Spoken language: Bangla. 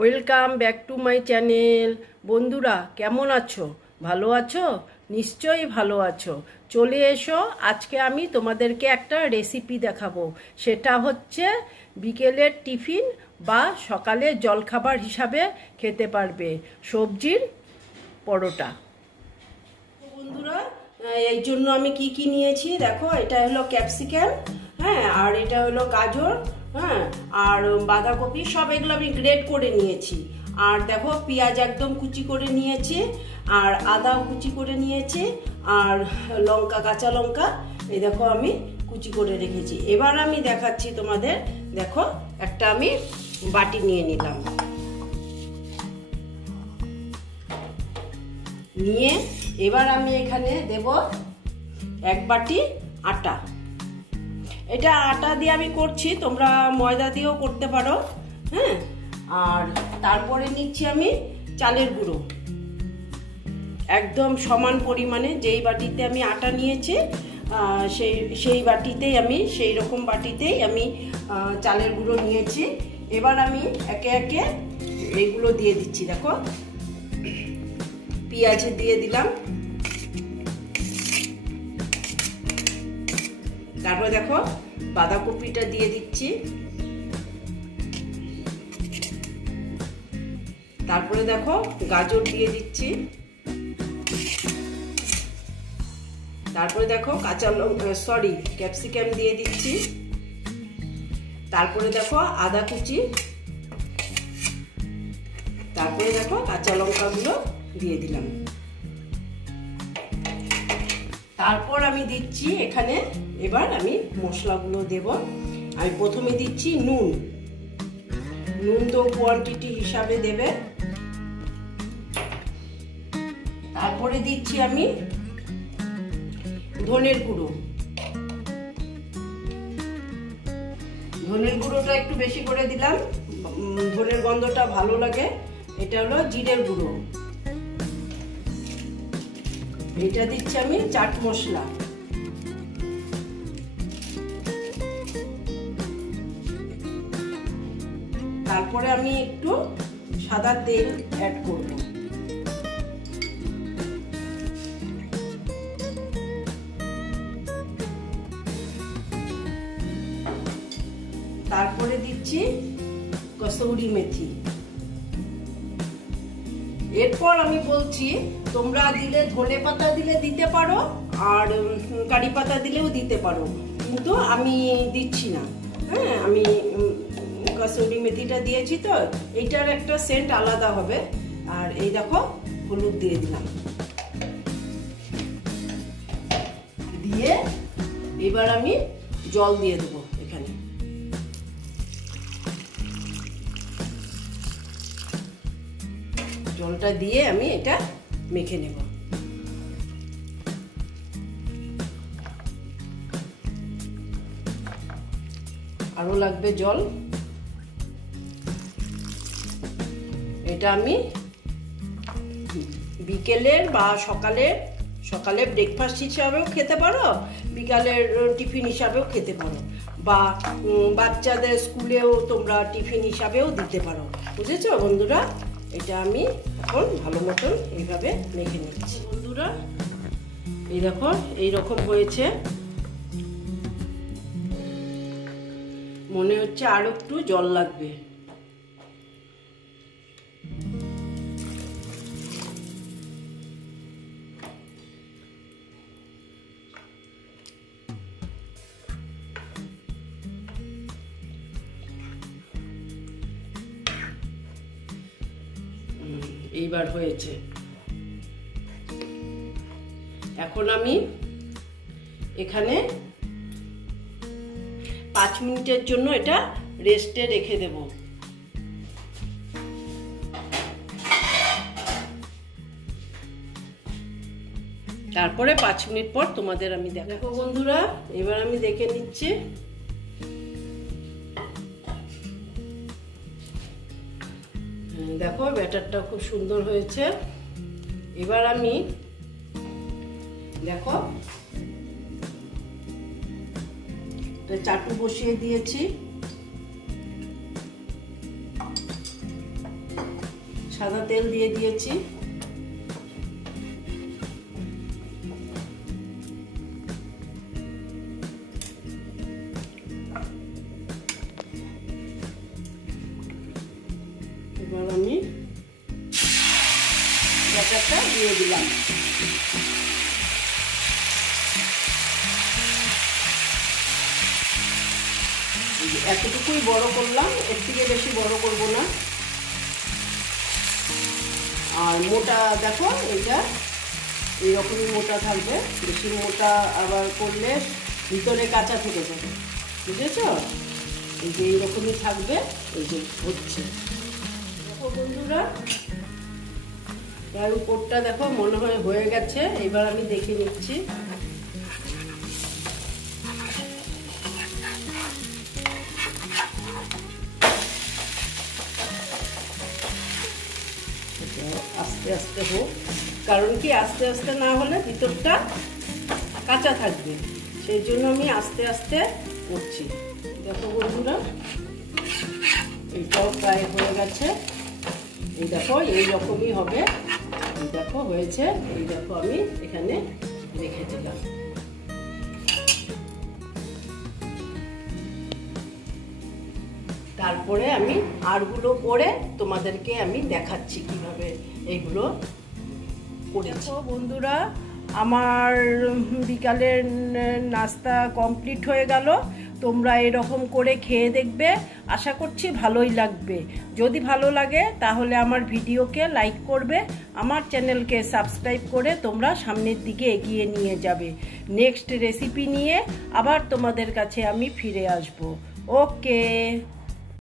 Welcome back to my channel. বন্ধুরা কেমন আছো? ভালো আছো? নিশ্চয়ই ভালো আছো। চলে এসো, আজকে আমি তোমাদেরকে একটা রেসিপি দেখাবো। সেটা হচ্ছে বিকেলের টিফিন বা সকালে জলখাবার হিসাবে খেতে পারবে, সবজির পরোটা। বন্ধুরা, এই জন্য আমি কি কি নিয়েছি দেখো। এটা হলো ক্যাপসিকাম, হ্যাঁ, আর এটা হলো গাজর, হ্যাঁ, আর বাঁধাকপি, সব এগুলো আমি গ্রেড করে নিয়েছি। আর দেখো পেঁয়াজ একদম কুচি করে নিয়েছি, আর আদাও কুচি করে নিয়েছি, আর লঙ্কা, কাঁচা লঙ্কা এই দেখো আমি কুচি করে রেখেছি। এবার আমি দেখাচ্ছি তোমাদের। দেখো একটা আমি বাটি নিয়ে নিলাম, নিয়ে এবার আমি এখানে দেব এক বাটি আটা। এটা আটা দিয়ে আমি করছি, তোমরা ময়দা দিয়েও করতে পারো, হ্যাঁ। আর তারপরে নিচ্ছি আমি চালের গুঁড়ো, একদম সমান পরিমাণে। যেই বাটিতে আমি আটা নিয়েছি সেই বাটিতেই আমি, সেই রকম বাটিতেই আমি চালের গুঁড়ো নিয়েছি। এবার আমি একে একে এগুলো দিয়ে দিচ্ছি। দেখো পেঁয়াজ দিয়ে দিলাম, তারপরে দেখো বাঁধাকপিটা দিয়ে দিচ্ছি, তারপরে দেখো গাজর দিয়ে দিচ্ছি, তারপরে দেখো ক্যাপসিকাম দিয়ে দিচ্ছি, তারপরে দেখো আদা কুচি, তারপরে দেখো কাঁচা লঙ্কাগুলো দিয়ে দিলাম। তারপর আমি দিচ্ছি এখানে, এবার আমি মশলাগুলো দেব। আমি প্রথমে দিচ্ছি নুন তো কোয়ান্টিটি হিসাবে দেবে। তারপরে দিচ্ছি আমি ধনের গুঁড়োটা একটু বেশি করে দিলাম, ধনের গন্ধটা ভালো লাগে। এটা হলো জিরের গুঁড়ো। এটা দিচ্ছি আমি চাট মশলা, তারপরে আমি একটু সাদা তেল অ্যাড করব। তারপরে দিচ্ছি কসুরি মেথি। এরপর আমি বলছি, তোমরা দিলে ধনে পাতা দিলে দিতে পারো, আর কারি পাতা দিলেও দিতে পারো, কিন্তু আমি দিচ্ছি না, হ্যাঁ। আমি কসুরি মেথিটা দিয়েছি, তো এইটার একটা সেন্ট আলাদা হবে। আর এই দেখো হলুদ দিয়ে দিলাম, দিয়ে এবার আমি জল দিয়ে দেবো এখানে। জলটা দিয়ে আমি এটা মেখে নেব। আরো লাগবে জল। এটা আমি বিকেলের বা সকালে ব্রেকফাস্ট হিসাবেও খেতে পারো, বিকালের টিফিন হিসাবেও খেতে পারো, বা বাচ্চাদের স্কুলেও তোমরা টিফিন হিসাবেও দিতে পারো। বুঝেছো বন্ধুরা? এটা আমি এখন ভালো মতন এইভাবে মেখে নিচ্ছি। বন্ধুরা এই দেখো এইরকম হয়েছে, মনে হচ্ছে আরো একটু জল লাগবে। এইবার হয়েছে। এখন আমি এখানে 5 মিনিটের জন্য এটা রেস্টে রেখে দেব। তারপরে 5 মিনিট পর তোমাদের আমি দেখো। বন্ধুরা এবার আমি দেখে নিচ্ছি। দেখো ব্যাটারটা খুব সুন্দর হয়েছে। এবার আমি দেখো চাটু বসিয়ে দিয়েছি, সাদা তেল দিয়ে দিয়েছি। এবার আমি ব্যাটারটা দিয়ে দিলাম। এতটুকুই বড় করলাম, এর থেকে বেশি বড় করব না। আর মোটা দেখো, এটা এইরকমই মোটা থাকবে, বেশি মোটা আবার করলে ভিতরে কাঁচা থেকে যাবে, বুঝেছ? এই যে এইরকমই থাকবে। এই যে হচ্ছে, দেখো বন্ধুরা, তার উপরটা দেখো মনে হয় হয়ে গেছে। এবার আমি দেখে নিচ্ছি। আস্তে আস্তে হোক, কারণ কি আস্তে আস্তে না হলে ভিতরটা কাঁচা থাকবে, সেই জন্য আমি আস্তে আস্তে করছি। দেখো বন্ধুরা, এইটাও প্রায় হয়ে গেছে। এই দেখো এইরকমই হবে। এই দেখো হয়েছে। এই দেখো আমি এখানে রেখে দিলাম। তারপরে আমি আরগুলো করে তোমাদেরকে আমি দেখাচ্ছি কিভাবে এইগুলো করেছি। বন্ধুরা, আমার বিকালের নাস্তা কমপ্লিট হয়ে গেল। তোমরা এরকম করে খেয়ে দেখবে, আশা করছি ভালোই লাগবে। যদি ভালো লাগে তাহলে আমার ভিডিওকে লাইক করবে, আমার চ্যানেলকে সাবস্ক্রাইব করে তোমরা সামনের দিকে এগিয়ে নিয়ে যাবে। নেক্সট রেসিপি নিয়ে আবার তোমাদের কাছে আমি ফিরে আসব। ওকে।